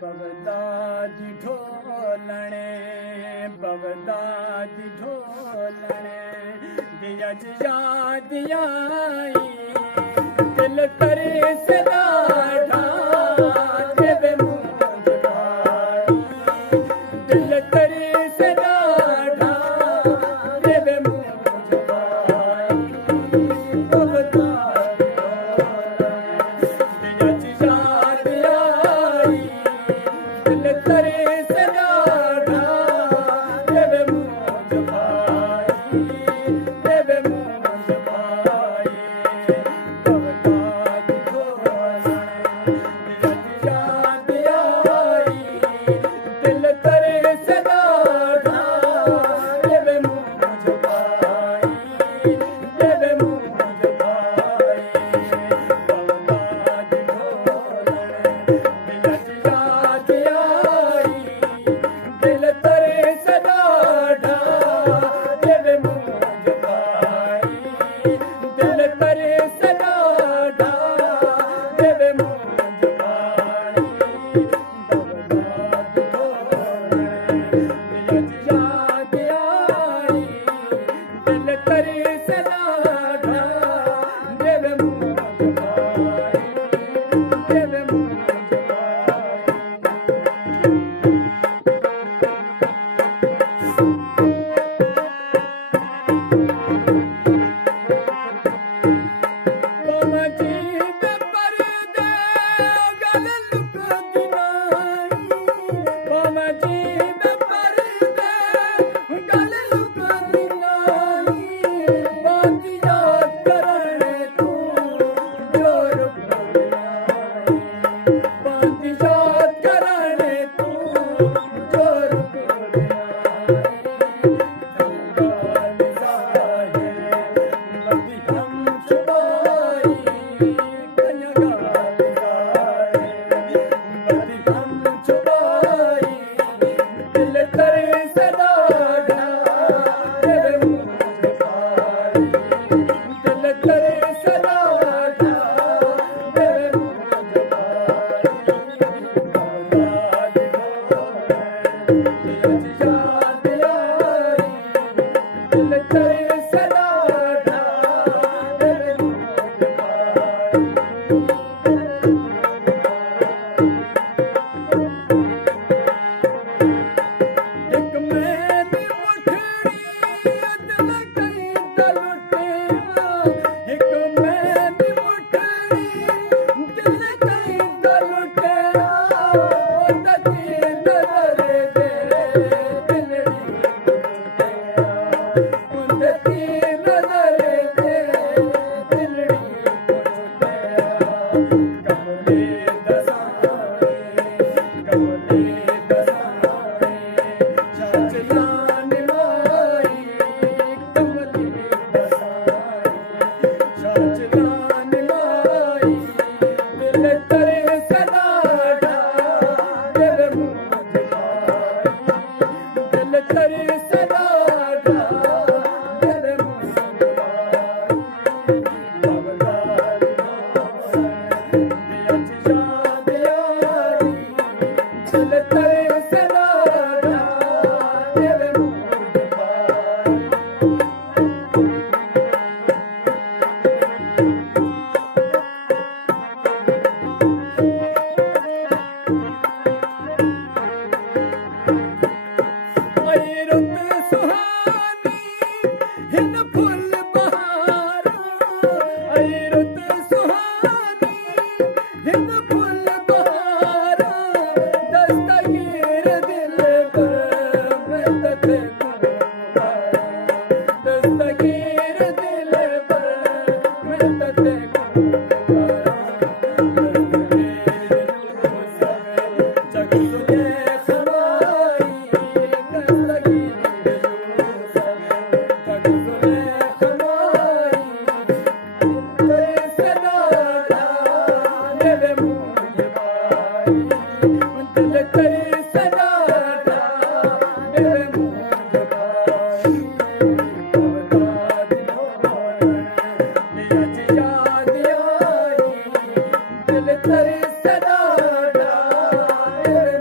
Baghdadi ढोलणे Baghdadi ढोलणे दिया याद आई दिल करे सदा देवे मुझ भाई दिल करे सदा देवे मुझ भाई बगदादी दिया याद आई दिल करे सदा देवे मुझ भाई देवे मुझ भाई बगदादी ढोलणे दिया याद आई दिल करे सदा देवे मुझ भाई देवे मुझ भाई बगदादी ढोलणे दिया याद आई दिल करे सदा देवे मुझ भाई दिल करे सदा देवे मुझ भाई बगदादी ढोलणे दिया याद आई दिल करे सदा देवे मुझ भाई देवे मुझ भाई मजीद पर्दे गल लुक दिनाई मजीद पर्दे गल लुक दिनाई बात याद करने तू जो रुक दिनाई बात याद करने तू जो रुक दिनाई हम छुपाई हम छुपाई दिल करे सदा देवे मुझ भाई दिल करे सदा देवे मुझ भाई बगदादी ढोलणे याद आई दिल करे सदा देवे मुझ भाई एक मैं भी उठड़ी दिल कहीं दलुटिया एक मैं भी उठड़ी दिल कहीं दलुटिया दती नजर दे दिलड़ी दती नजर दे दिलड़ी कमले दसाने कमले दसाने शाचलान माई कमले दसाने शाचलान माई दिल करे सदा देवे मुझ भाई दिल करे सदा देवे मुझ भाई बगदादी ढोलणे दिया याद आई दिल करे सदा देवे मुझ भाई आई रुत सुहानी हिन फुल बहारा आई रुत सुहानी हिन फुल बहारा दस्तगीर दिल पर मैं तते कुंवारा दस्तगीर दिल पर मैं तते कुंवारा जग सुने खवाई दस्तगीर जग सुने खवाई करे सदा देवे मुझ भाई दिल करे सदा देवे मुझ भाई बगदादी ढोलणे दिया याद आई दिल करे सदा देवे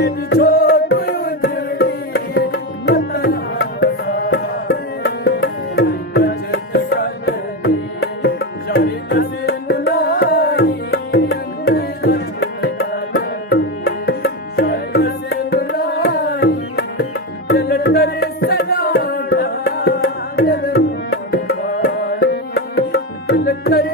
तेरी छोट उजड़ी मतना बचत करनी जारी नसीन लाई दिल तेरे सदा दिल करे